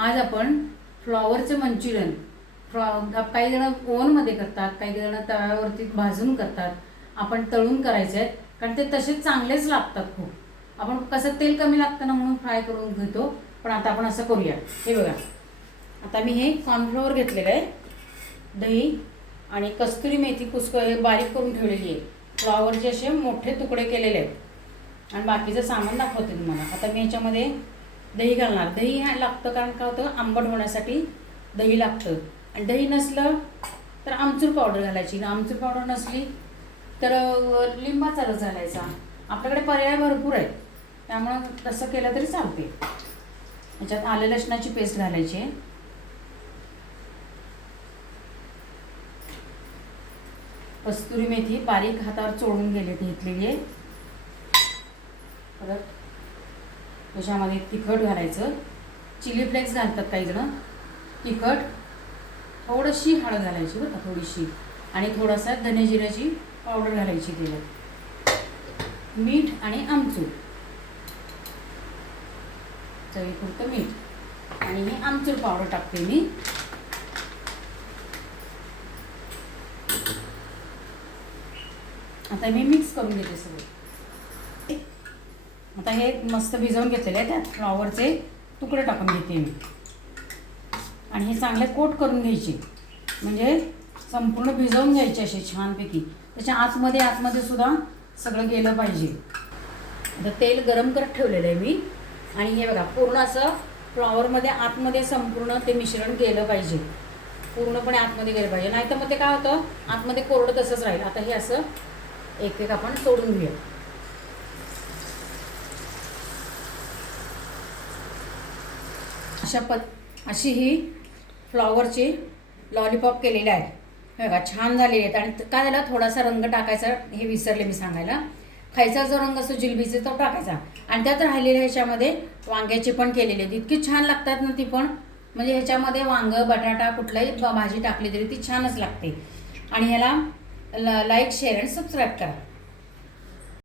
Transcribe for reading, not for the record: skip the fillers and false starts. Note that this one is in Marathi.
आज आपण फ्लॉवरचं मंचुरियन काही जण ओव्हनमध्ये करतात, काही जण तव्यावरती भाजून करतात. आपण तळून करायचे आहेत कारण ते तसेच चांगलेच लागतात खूप. आपण कसं तेल कमी लागतं ना म्हणून फ्राय करून घेतो, पण आता आपण असं करूया. हे बघा, आता मी हे कॉर्नफ्लॉवर घेतलेलं आहे, दही आणि कस्तुरी मेथी हे बारीक करून ठेवलेली आहे. फ्लॉवरचे असे मोठे तुकडे केलेले आहेत आणि बाकीचं सामान दाखवते तुम्हाला. आता मी ह्याच्यामध्ये दही घालणार. दही लागतं कारण का होतं, आंबट होण्यासाठी दही लागतं. आणि दही नसलं तर आमचूर पावडर घालायची. आमचूर पावडर नसली तर लिंबाचा रस घालायचा. आपल्याकडे पर्याय भरपूर आहेत, त्यामुळं तसं केलं तरी चालते. ह्याच्यात आलं लसणाची पेस्ट घालायची आहे. कस्तुरी मेथी बारीक हातावर चोळून घेतलेली आहे. परत त्याच्यामध्ये तिखट घालायचं. चिली फ्लेक्स घालतात काही जण. तिखट, थोडीशी हळद घालायची बरं का, थोडीशी, आणि थोडासा धने जिऱ्याची पावडर घालायची त्याच्यात. मीठ आणि आमचूर, चवीपुरतं मीठ, आणि ही आमचूर पावडर टाकते मी. आता मी मिक्स करून घेते सगळं. आता हे मस्त भिजवून घेतलेले आहे, त्यात फ्लॉवरचे तुकडे टाकून घेते मी आणि हे चांगले कोट करून घ्यायचे. म्हणजे संपूर्ण भिजवून घ्यायचे असे छानपैकी. त्याच्या आतमध्ये सुद्धा सगळं गेलं पाहिजे. आता तेल गरम करत ठेवलेलं आहे मी आणि हे बघा, पूर्ण असं फ्लॉवरमध्ये आतमध्ये संपूर्ण ते मिश्रण गेलं पाहिजे. पूर्णपणे आतमध्ये गेलं पाहिजे, नाही तर मग ते काय होतं, आतमध्ये कोरडं तसंच राहील. आता हे असं एक एक आपण सोडून घेऊया. अशी ही फ्लॉवरची लॉलीपॉप केलेली आहेत. हे बघा, छान झालेली आहेत. आणि काय झालं, थोडासा रंग टाकायचा हे विसरले मी सांगायला. खायचा जो रंग असतो जिलबीचा तो टाकायचा. आणि त्यात राहिलेल्या ह्याच्यामध्ये वांग्याची पण केलेली आहेत. इतकी छान लागतात ना ती पण. म्हणजे ह्याच्यामध्ये वांगं, बटाटा, कुठलाही भाजी टाकली तरी ती छानच लागते. आणि ह्याला लाईक, शेअर आणि सबस्क्राईब करा.